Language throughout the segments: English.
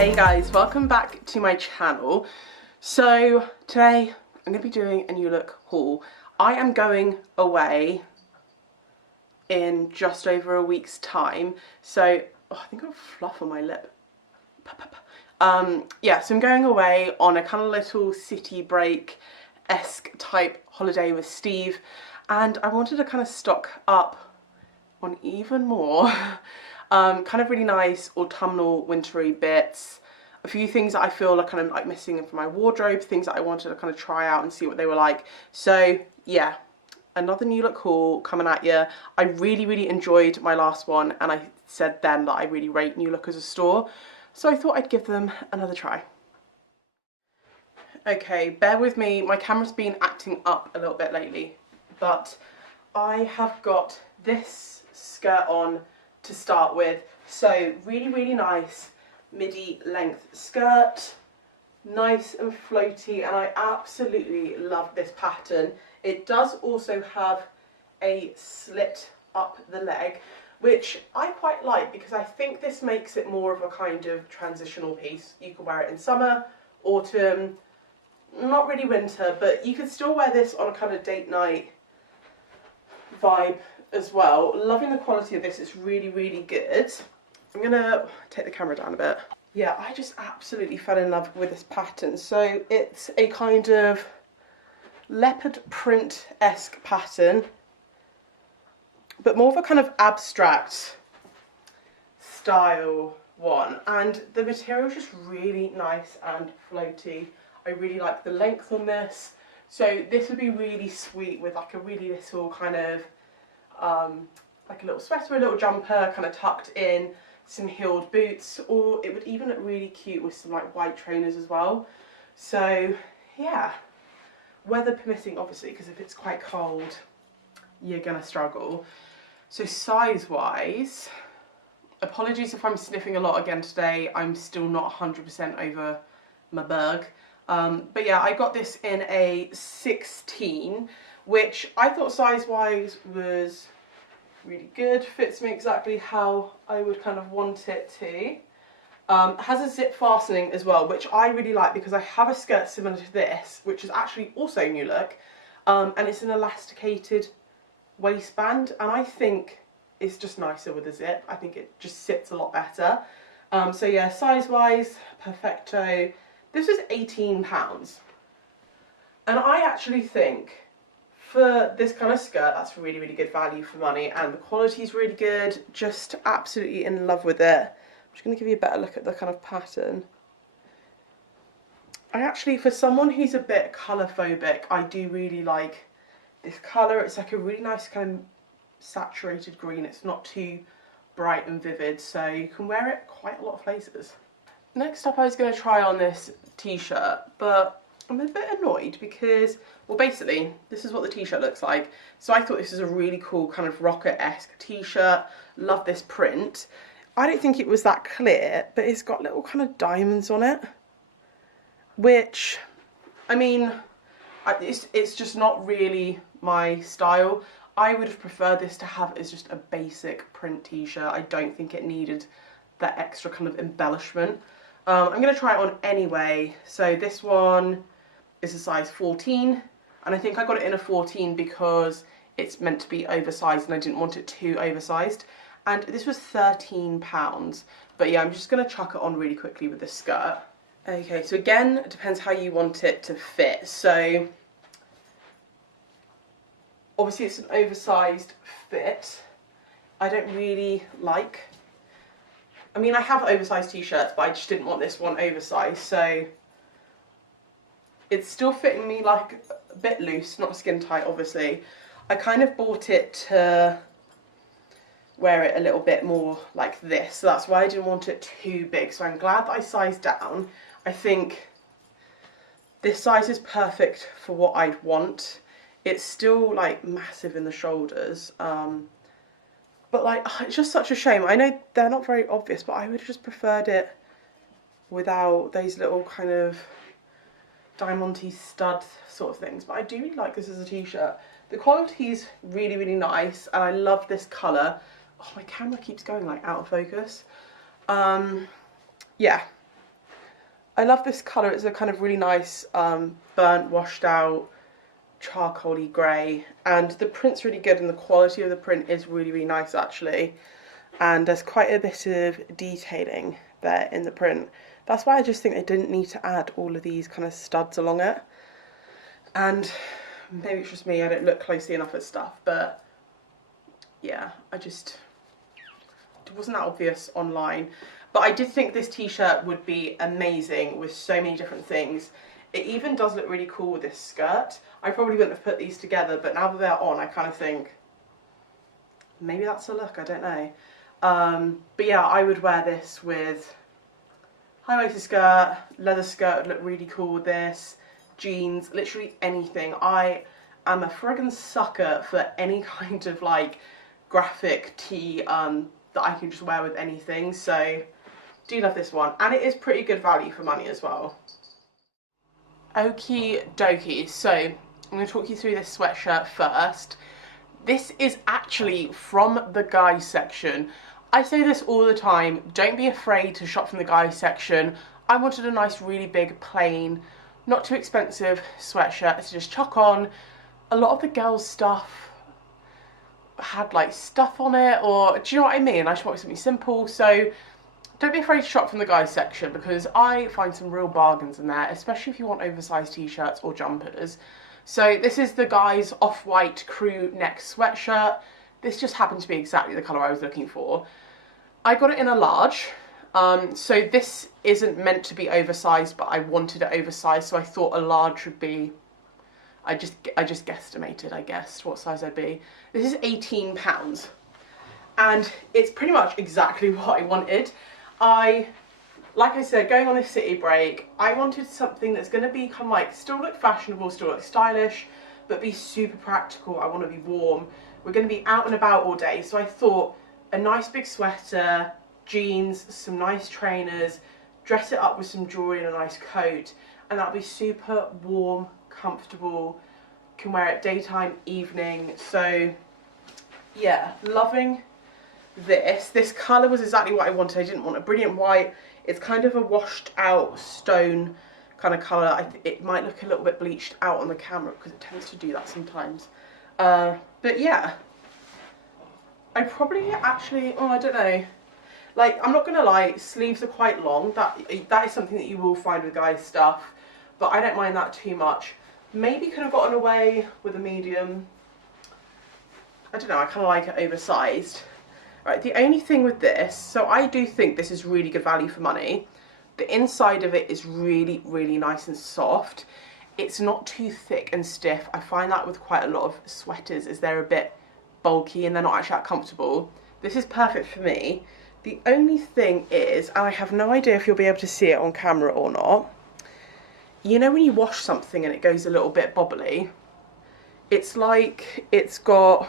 Hey guys, welcome back to my channel. So today I'm going to be doing a new look haul. I am going away in just over a week's time. So, I think I've fluff on my lip. Yeah, so I'm going away on a kind of little city break-esque type holiday with Steve. And I wanted to kind of stock up on even more kind of really nice autumnal wintry bits, a few things that I feel are kind of like missing from my wardrobe, things that I wanted to kind of try out and see what they were like. So yeah, another new look haul coming at you. I really enjoyed my last one, and I said then that I really rate New Look as a store, so I thought I'd give them another try. Okay, bear with me, my camera's been acting up a little bit lately, but I have got this skirt on to start with. So really nice midi length skirt, nice and floaty, and I absolutely love this pattern. It does also have a slit up the leg, which I quite like because I think this makes it more of a kind of transitional piece. You can wear it in summer, autumn, not really winter, but you could still wear this on a kind of date night vibe as well. Loving the quality of this, it's really good. I'm gonna take the camera down a bit. Yeah, I just absolutely fell in love with this pattern. So it's a kind of leopard print-esque pattern, but more of a kind of abstract style one, and the material is just really nice and floaty. I really like the length on this, so this would be really sweet with like a really little kind of like a little sweater, a little jumper kind of tucked in, some heeled boots, or it would even look really cute with some like white trainers as well. So yeah, weather permitting obviously, because if it's quite cold you're gonna struggle. So size wise, apologies if I'm sniffing a lot again today, I'm still not 100% over my bug. But yeah, I got this in a 16, which I thought size wise was really good, fits me exactly how I would kind of want it to. Has a zip fastening as well, which I really like because I have a skirt similar to this, which is actually also New Look, and it's an elasticated waistband, and I think it's just nicer with a zip. I think it just sits a lot better. So yeah, size wise, perfecto. This was £18, and I actually think for this kind of skirt that's really good value for money, and the quality is really good. Just absolutely in love with it. I'm just going to give you a better look at the kind of pattern. I actually, for someone who's a bit colour phobic, I do really like this colour. It's like a really nice kind of saturated green. It's not too bright and vivid, so you can wear it quite a lot of places. Next up, I was going to try on this t-shirt, but I'm a bit annoyed because, well, basically this is what the t-shirt looks like. So I thought this is a really cool kind of rocker-esque t-shirt. Love this print. I don't think it was that clear, but it's got little kind of diamonds on it, which, I mean, it's just not really my style. I would have preferred this to have as just a basic print t-shirt. I don't think it needed that extra kind of embellishment. I'm going to try it on anyway. So this one is a size 14, and I think I got it in a 14 because it's meant to be oversized and I didn't want it too oversized. And this was £13. But yeah, I'm just going to chuck it on really quickly with this skirt. Okay, so again, it depends how you want it to fit. So obviously it's an oversized fit. I don't really like, I mean, I have oversized t-shirts, but I just didn't want this one oversized, so it's still fitting me like a bit loose, not skin tight obviously. I kind of bought it to wear it a little bit more like this, so that's why I didn't want it too big, so I'm glad that I sized down. I think this size is perfect for what I'd want. It's still like massive in the shoulders, but like, it's just such a shame. I know they're not very obvious, but I would have just preferred it without those little kind of diamante stud sort of things. But I do really like this as a t-shirt. The quality is really nice, and I love this colour. Oh, my camera keeps going like out of focus. Yeah, I love this colour. It's a kind of really nice burnt, washed out, charcoaly grey, and the print's really good and the quality of the print is really, really nice actually. And there's quite a bit of detailing there in the print. That's why I just think they didn't need to add all of these kind of studs along it. And maybe it's just me, I don't look closely enough at stuff, but yeah, it wasn't that obvious online. But I did think this t-shirt would be amazing with so many different things. It even does look really cool with this skirt. I probably wouldn't have put these together, but now that they're on, I kind of think maybe that's a look, I don't know. But yeah, I would wear this with high-waisted skirt, leather skirt would look really cool with this, jeans, literally anything. I am a friggin' sucker for any kind of like graphic tee that I can just wear with anything, so do love this one. And it is pretty good value for money as well. Okie dokie, so I'm going to talk you through this sweatshirt first. This is actually from the guys section. I say this all the time, don't be afraid to shop from the guys section. I wanted a nice, really big, plain, not too expensive sweatshirt to just chuck on. A lot of the girls' stuff had like stuff on it, or do you know what I mean? I just wanted something simple, so don't be afraid to shop from the guys section because I find some real bargains in there, especially if you want oversized t-shirts or jumpers. So this is the guys off-white crew neck sweatshirt. This just happened to be exactly the colour I was looking for. I got it in a large, so this isn't meant to be oversized, but I wanted it oversized, so I thought a large would be, I just guesstimated, I guessed what size I'd be. This is £18, and it's pretty much exactly what I wanted. Like I said, going on this city break, I wanted something that's going to be kind of like, still look fashionable, still look stylish, but be super practical. I want to be warm. We're going to be out and about all day, so I thought a nice big sweater, jeans, some nice trainers, dress it up with some jewellery and a nice coat, and that'll be super warm, comfortable, can wear it daytime, evening. So yeah, loving this. This colour was exactly what I wanted. I didn't want a brilliant white. It's kind of a washed out stone kind of colour. It might look a little bit bleached out on the camera because it tends to do that sometimes. But yeah, I probably actually, oh, I don't know. Like, I'm not gonna lie, sleeves are quite long. That is something that you will find with guys' stuff, but I don't mind that too much. Maybe could have gotten away with a medium. I don't know, I kind of like it oversized. Right, the only thing with this, so I do think this is really good value for money. The inside of it is really, really nice and soft. It's not too thick and stiff. I find that with quite a lot of sweaters, is they're a bit bulky and they're not actually that comfortable. This is perfect for me. The only thing is, and I have no idea if you'll be able to see it on camera or not, you know when you wash something and it goes a little bit bobbly? It's like it's got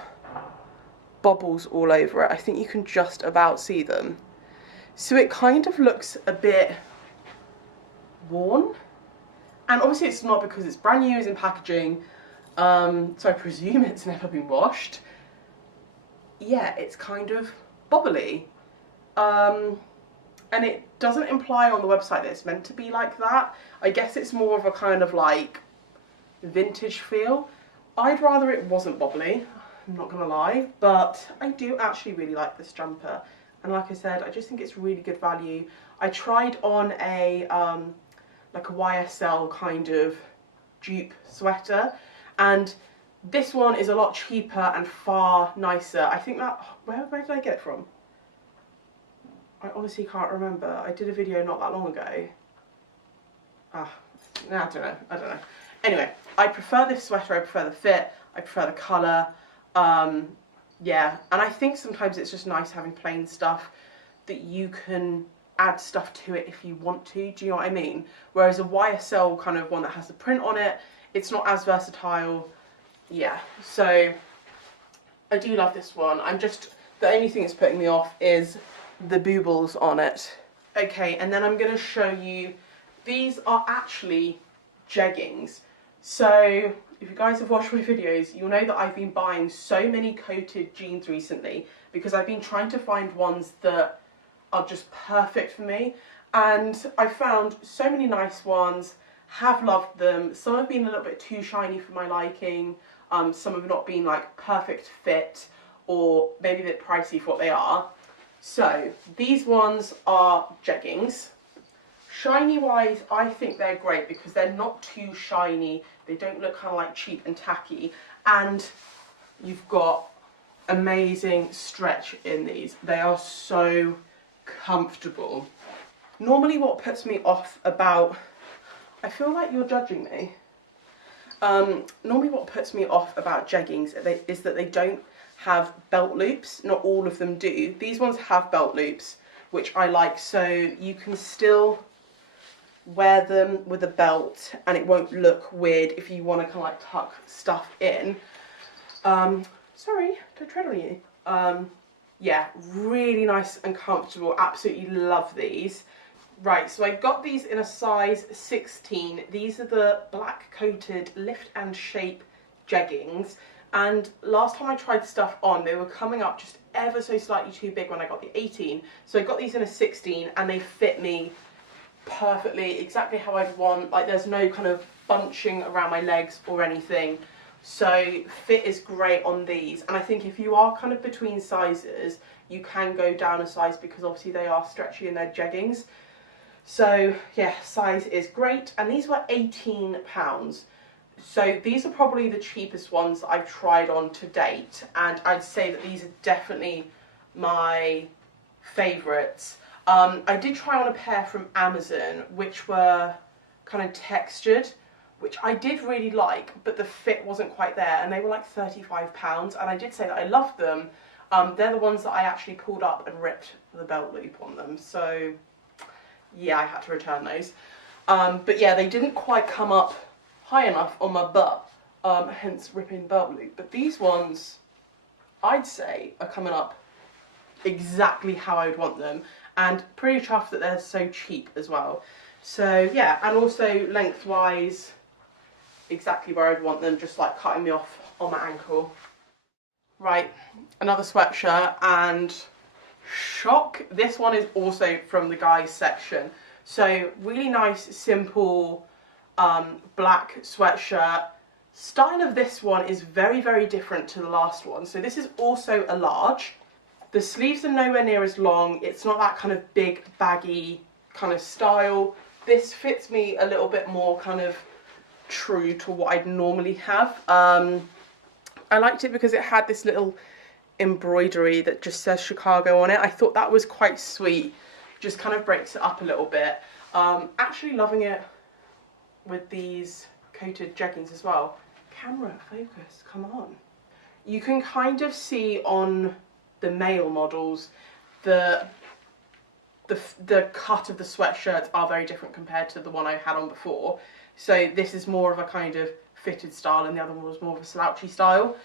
bubbles all over it. I think you can just about see them. So it kind of looks a bit worn. And obviously it's not because it's brand new, it's in packaging. So I presume it's never been washed. Yeah, it's kind of bobbly. And it doesn't imply on the website that it's meant to be like that. I guess it's more of a kind of like vintage feel. I'd rather it wasn't bobbly, I'm not gonna lie, but I do actually really like this jumper. And like I said, I just think it's really good value. I tried on a like a YSL kind of dupe sweater, and this one is a lot cheaper and far nicer. I think that, where did I get it from? I honestly can't remember. I did a video not that long ago. I don't know. Anyway, I prefer this sweater, I prefer the fit, I prefer the colour. Yeah, and I think sometimes it's just nice having plain stuff that you can add stuff to it if you want to, do you know what I mean? Whereas a YSL kind of one that has the print on it, it's not as versatile. Yeah, so I do love this one. The only thing that's putting me off is the boobles on it. Okay, and then I'm going to show you, these are actually jeggings. So if you guys have watched my videos, you'll know that I've been buying so many coated jeans recently because I've been trying to find ones that are just perfect for me. And I found so many nice ones, have loved them. Some have been a little bit too shiny for my liking. Some have not been like perfect fit, or maybe a bit pricey for what they are. So these ones are Jeggings. Shiny wise, I think they're great because they're not too shiny. They don't look kind of like cheap and tacky. And you've got amazing stretch in these. They are so comfortable. Normally what puts me off about, I feel like you're judging me. Normally what puts me off about jeggings is that they don't have belt loops. Not all of them do. These ones have belt loops, which I like, so you can still wear them with a belt and it won't look weird if you want to kind of like tuck stuff in. Sorry to tread on you. Yeah, really nice and comfortable. Absolutely love these. Right, so I got these in a size 16. These are the black coated lift and shape jeggings. And last time I tried stuff on, they were coming up just ever so slightly too big when I got the 18. So I got these in a 16 and they fit me perfectly, exactly how I'd want. Like there's no kind of bunching around my legs or anything. So fit is great on these. And I think if you are kind of between sizes, you can go down a size because obviously they are stretchy and they're jeggings. So yeah, size is great. And these were £18. So these are probably the cheapest ones that I've tried on to date. And I'd say that these are definitely my favourites. I did try on a pair from Amazon, which were kind of textured, which I did really like, but the fit wasn't quite there. And they were like £35. And I did say that I loved them. They're the ones that I actually pulled up and ripped the belt loop on them. So yeah, I had to return those. But yeah, they didn't quite come up high enough on my butt, hence ripping belt loop. But these ones, I'd say, are coming up exactly how I would want them, and pretty chuffed that they're so cheap as well. So yeah, and also lengthwise, exactly where I'd want them, just like cutting me off on my ankle. Right, another sweatshirt, and shock, this one is also from the guys section. So really nice, simple, black sweatshirt. Style of this one is very, very different to the last one. So this is also a large. The sleeves are nowhere near as long. It's not that kind of big, baggy kind of style. This fits me a little bit more kind of true to what I'd normally have. I liked it because it had this little embroidery that just says Chicago on it. I thought that was quite sweet. Just kind of breaks it up a little bit. Actually loving it with these coated jeggings as well. Camera, focus, come on. You can kind of see on the male models the cut of the sweatshirts are very different compared to the one I had on before. So this is more of a kind of fitted style and the other one was more of a slouchy style.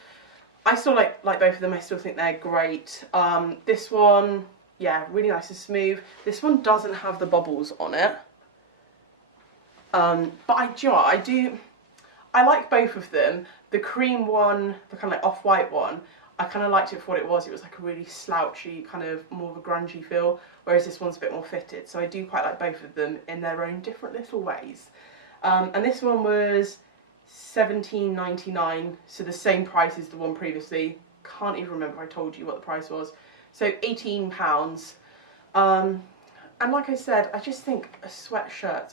I still like both of them. I still think they're great. This one, yeah, really nice and smooth. This one doesn't have the bubbles on it. But do you know what? I like both of them. The cream one, the kind of like off-white one, I kind of liked it for what it was. It was like a really slouchy, kind of more of a grungy feel, whereas this one's a bit more fitted. So I do quite like both of them in their own different little ways. And this one was £17.99, so the same price as the one previously. Can't even remember if I told you what the price was. So £18. And like I said, I just think a sweatshirt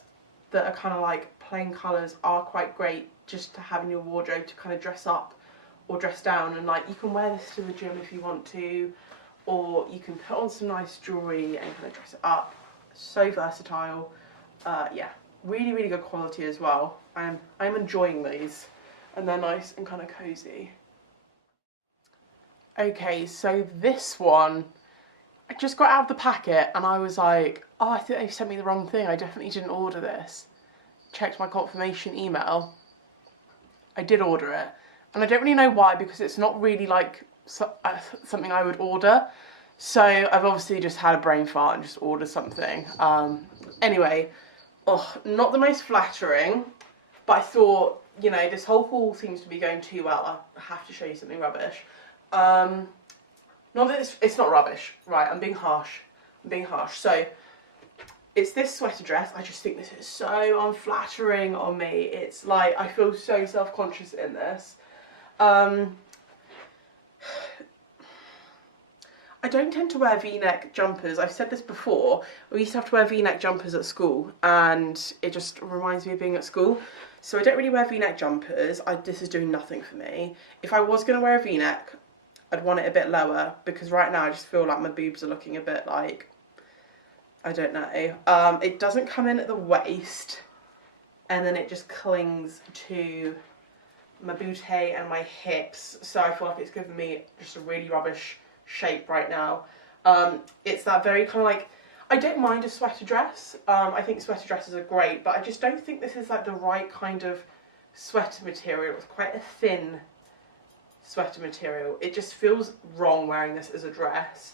that are kind of like plain colours are quite great just to have in your wardrobe to kind of dress up or dress down, and like you can wear this to the gym if you want to, or you can put on some nice jewellery and kind of dress it up. So versatile. Yeah, really, really good quality as well. I'm enjoying these, and they're nice and kind of cozy. Okay, so this one, I just got out of the packet and I was like, oh, I think they've sent me the wrong thing. I definitely didn't order this. Checked my confirmation email. I did order it. And I don't really know why, because it's not really like something I would order. So I've obviously just had a brain fart and just ordered something. Anyway, not the most flattering, but I thought, you know, this whole haul seems to be going too well. I have to show you something rubbish. Not that it's not rubbish, right? I'm being harsh. So it's this sweater dress. I just think this is so unflattering on me. It's like, I feel so self-conscious in this. I don't tend to wear v-neck jumpers. I've said this before. We used to have to wear v-neck jumpers at school, and it just reminds me of being at school. So I don't really wear v-neck jumpers. This is doing nothing for me. If I was going to wear a v-neck, I'd want it a bit lower, because right now I just feel like my boobs are looking a bit like, I don't know. It doesn't come in at the waist, and then it just clings to my bootay and my hips. So I feel like it's giving me just a really rubbish shape right now. It's that very kind of like, I don't mind a sweater dress. I think sweater dresses are great, but I just don't think this is like the right kind of sweater material. It's quite a thin sweater material. It just feels wrong wearing this as a dress.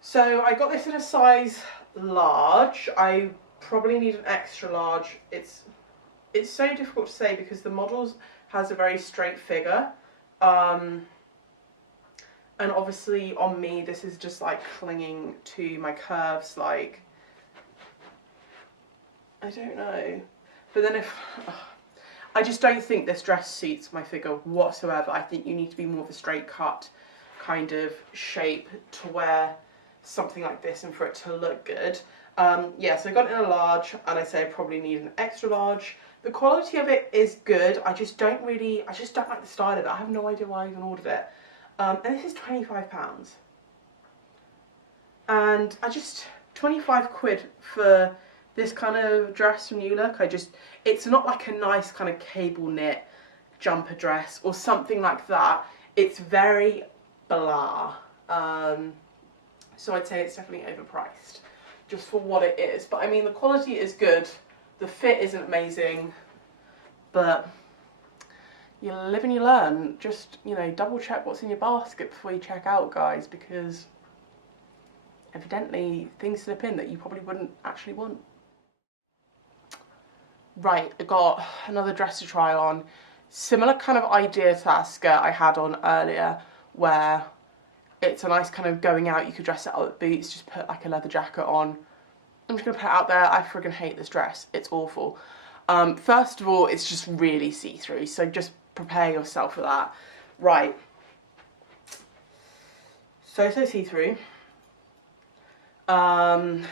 So I got this in a size large. I probably need an extra large. It's so difficult to say because the model has a very straight figure, and obviously on me this is just like clinging to my curves, like, I don't know. But then I just don't think this dress suits my figure whatsoever. I think you need to be more of a straight cut kind of shape to wear something like this and for it to look good. Yeah, so I got it in a large, and I say I probably need an extra large. The quality of it is good. I just don't like the style of it. I have no idea why I even ordered it. And this is £25. And 25 quid for this kind of dress from New Look. It's not like a nice kind of cable knit jumper dress or something like that. It's very blah. So I'd say it's definitely overpriced just for what it is. But I mean, the quality is good. The fit isn't amazing, but you live and you learn. Just, you know, double check what's in your basket before you check out, guys, because evidently things slip in that you probably wouldn't actually want. Right, I got another dress to try on. Similar kind of idea to that skirt I had on earlier, where it's a nice kind of going out, you could dress it up with boots, just put like a leather jacket on. I'm just gonna put it out there, I friggin' hate this dress, it's awful. First of all, it's just really see-through, so just prepare yourself for that. Right. So see-through. I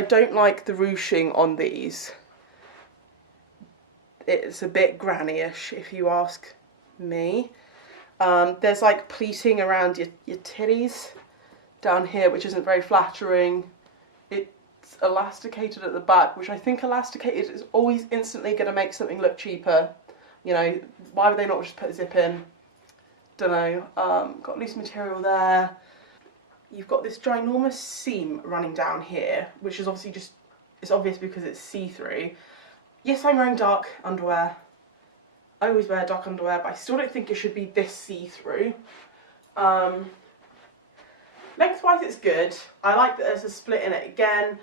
don't like the ruching on these. It's a bit granny-ish, if you ask me. There's like pleating around your titties down here, which isn't very flattering. It's elasticated at the back, which I think elasticated is always instantly going to make something look cheaper. You know, why would they not just put a zip in? Don't know. Got loose material there. You've got this ginormous seam running down here, which is obviously just, it's obvious because it's see-through. Yes, I'm wearing dark underwear. I always wear dark underwear, but I still don't think it should be this see-through. Lengthwise it's good. I like that there's a split in it again.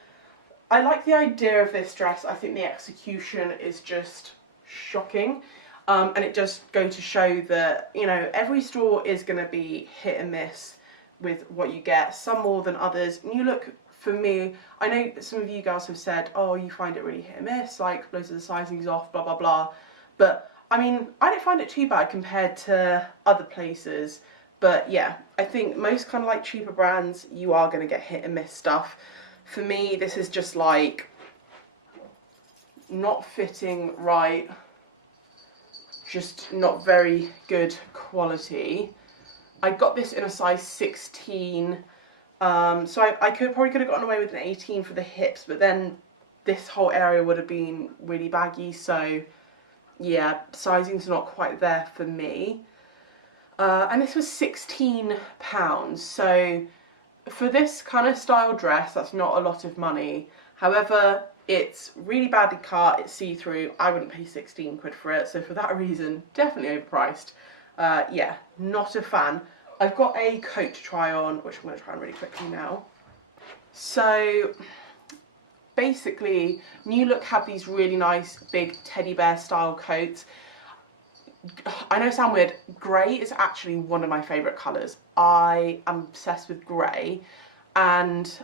I like the idea of this dress. I think the execution is just shocking. And it does go to show that, you know, every store is going to be hit and miss with what you get, some more than others. New Look, for me, I know some of you girls have said, oh, you find it really hit and miss, like loads of the sizing's off, blah, blah, blah. But I mean, I don't find it too bad compared to other places. But yeah, I think most kind of like cheaper brands, you are going to get hit and miss stuff. For me, this is just like not fitting right, just not very good quality. I got this in a size 16, so I probably could have gotten away with an 18 for the hips, but then this whole area would have been really baggy, so yeah, sizing's not quite there for me. And this was £16, so for this kind of style dress, that's not a lot of money. However, it's really badly cut, it's see-through, I wouldn't pay 16 quid for it, so for that reason, definitely overpriced. Yeah, not a fan. I've got a coat to try on, which I'm going to try on really quickly now. So basically, New Look have these really nice big teddy bear style coats. I know I sound weird, grey is actually one of my favourite colours. I am obsessed with grey, and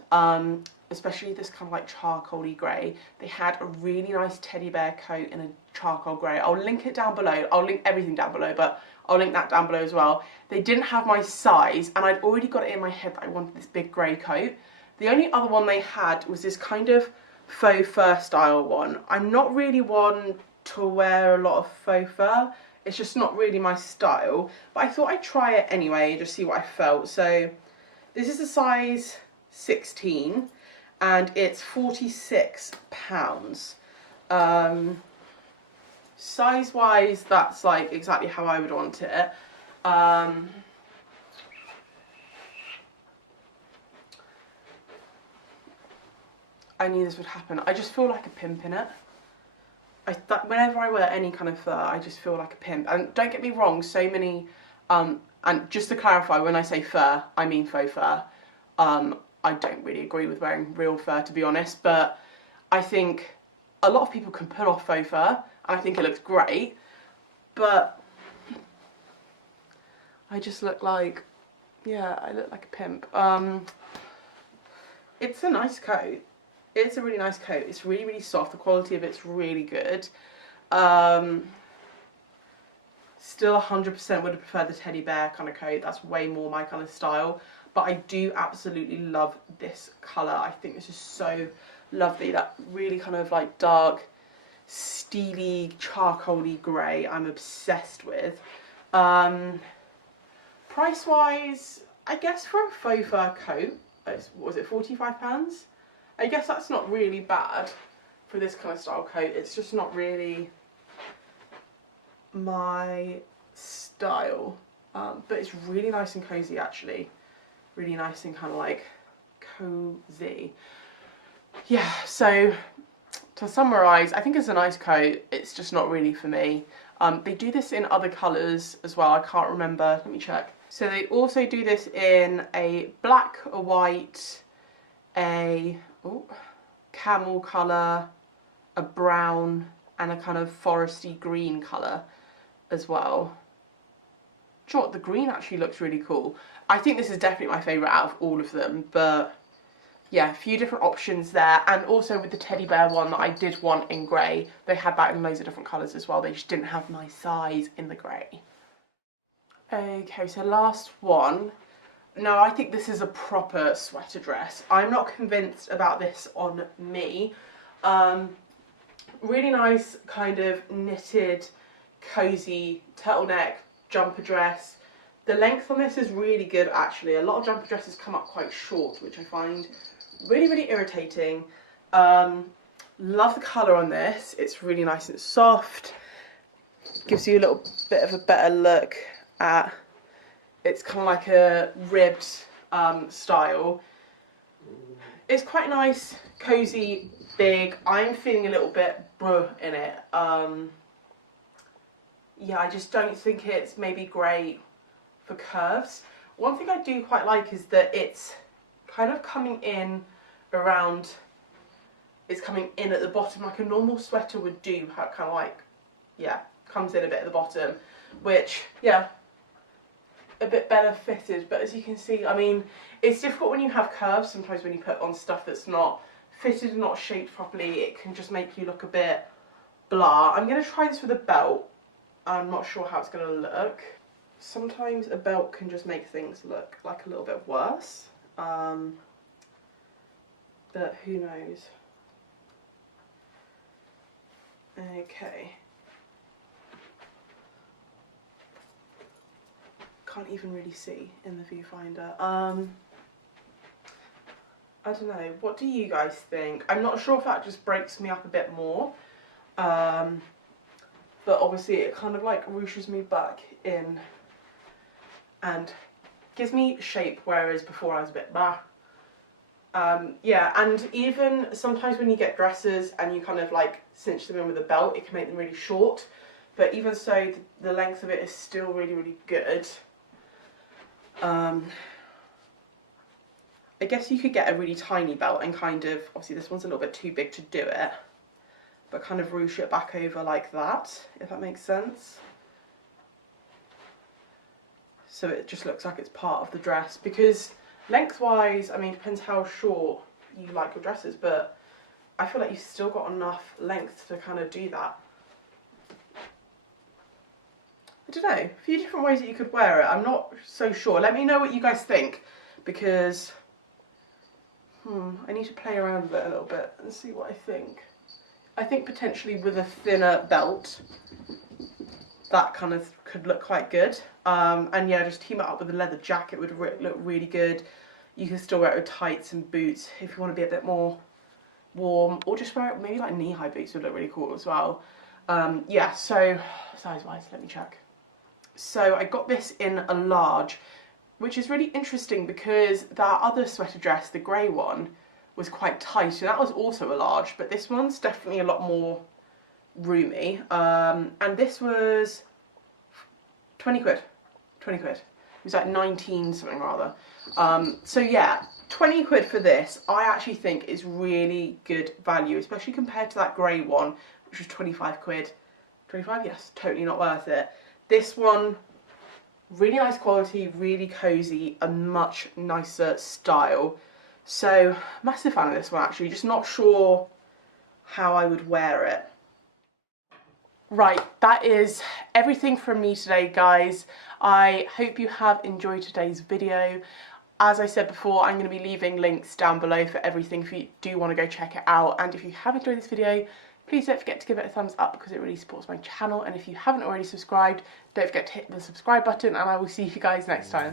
especially this kind of like charcoaly grey. They had a really nice teddy bear coat in a charcoal grey. I'll link it down below. I'll link everything down below, but I'll link that down below as well. They didn't have my size, and I'd already got it in my head that I wanted this big grey coat. The only other one they had was this kind of faux fur style one. I'm not really one to wear a lot of faux fur. It's just not really my style, but I thought I'd try it anyway, just see what I felt. So this is a size 16 and it's £46. Size wise, that's like exactly how I would want it. I knew this would happen. I just feel like a pimp in it. Whenever I wear any kind of fur, I just feel like a pimp. And don't get me wrong, so many, and just to clarify, when I say fur, I mean faux fur. I don't really agree with wearing real fur, to be honest, but I think a lot of people can pull off faux fur, and I think it looks great, but I just look like, yeah, I look like a pimp. It's a nice coat. It's a really nice coat. It's really, really soft. The quality of it's really good. Still 100% would have preferred the teddy bear kind of coat. That's way more my kind of style. But I do absolutely love this colour. I think this is so lovely. That really kind of like dark, steely, charcoaly grey I'm obsessed with. Price-wise, I guess for a faux fur coat, what was it, £45? I guess that's not really bad for this kind of style coat. It's just not really my style, but it's really nice and cozy actually. Really nice and kind of like cozy. Yeah, so to summarise, I think it's a nice coat. It's just not really for me. They do this in other colours as well. I can't remember. Let me check. So they also do this in a black, a white, a camel colour, a brown, and a kind of foresty green colour as well. Do you know what? The green actually looks really cool. I think this is definitely my favourite out of all of them, but yeah, a few different options there. And also with the teddy bear one that I did want in grey, they had that in loads of different colours as well. They just didn't have my size in the grey. Okay, so last one. Now, I think this is a proper sweater dress. I'm not convinced about this on me. Really nice kind of knitted, cozy turtleneck jumper dress. The length on this is really good actually. A lot of jumper dresses come up quite short, which I find really, really irritating. Love the colour on this. It's really nice and soft. Gives you a little bit of a better look at, it's kind of like a ribbed style. It's quite nice, cozy, big. I'm feeling a little bit bruh in it. Yeah, I just don't think it's maybe great for curves. One thing I do quite like is that it's kind of coming in around, it's coming in at the bottom like a normal sweater would do, how it kind of like, yeah, comes in a bit at the bottom, which, yeah, a bit better fitted. But as you can see, I mean, it's difficult when you have curves. Sometimes when you put on stuff that's not fitted and not shaped properly, it can just make you look a bit blah. I'm going to try this with a belt. I'm not sure how it's going to look. Sometimes a belt can just make things look like a little bit worse, but who knows. Okay. Can't even really see in the viewfinder. I don't know, what do you guys think? I'm not sure if that just breaks me up a bit more, but obviously it kind of like ruches me back in and gives me shape, whereas before I was a bit bah. Yeah, and even sometimes when you get dresses and you kind of like cinch them in with a belt, it can make them really short, but even so the length of it is still really, really good. I guess you could get a really tiny belt and kind of, obviously this one's a little bit too big to do it, but kind of ruche it back over like that, if that makes sense. So it just looks like it's part of the dress, because Lengthwise, I mean, depends how short you like your dresses, but I feel like you've still got enough length to kind of do that. I don't know, a few different ways that you could wear it. I'm not so sure. Let me know what you guys think, because I need to play around with it a little bit and see what I think. I think potentially with a thinner belt, that kind of could look quite good. And yeah, just team it up with a leather jacket would look really good. You can still wear it with tights and boots if you want to be a bit more warm, or just wear it maybe like knee-high boots would look really cool as well. Yeah, so size-wise, let me check. So I got this in a large, which is really interesting because that other sweater dress, the grey one, was quite tight, so that was also a large, but this one's definitely a lot more roomy. And this was 20 quid. 20 quid. It was like 19 something rather. So yeah, 20 quid for this, I actually think is really good value, especially compared to that grey one, which was 25 quid. 25? Yes, totally not worth it. This one, really nice quality, really cosy, a much nicer style. So, massive fan of this one actually, just not sure how I would wear it. Right, that is everything from me today, guys. I hope you have enjoyed today's video. As I said before, I'm going to be leaving links down below for everything if you do want to go check it out. And if you have enjoyed this video, please don't forget to give it a thumbs up because it really supports my channel. And if you haven't already subscribed, don't forget to hit the subscribe button, and I will see you guys next time.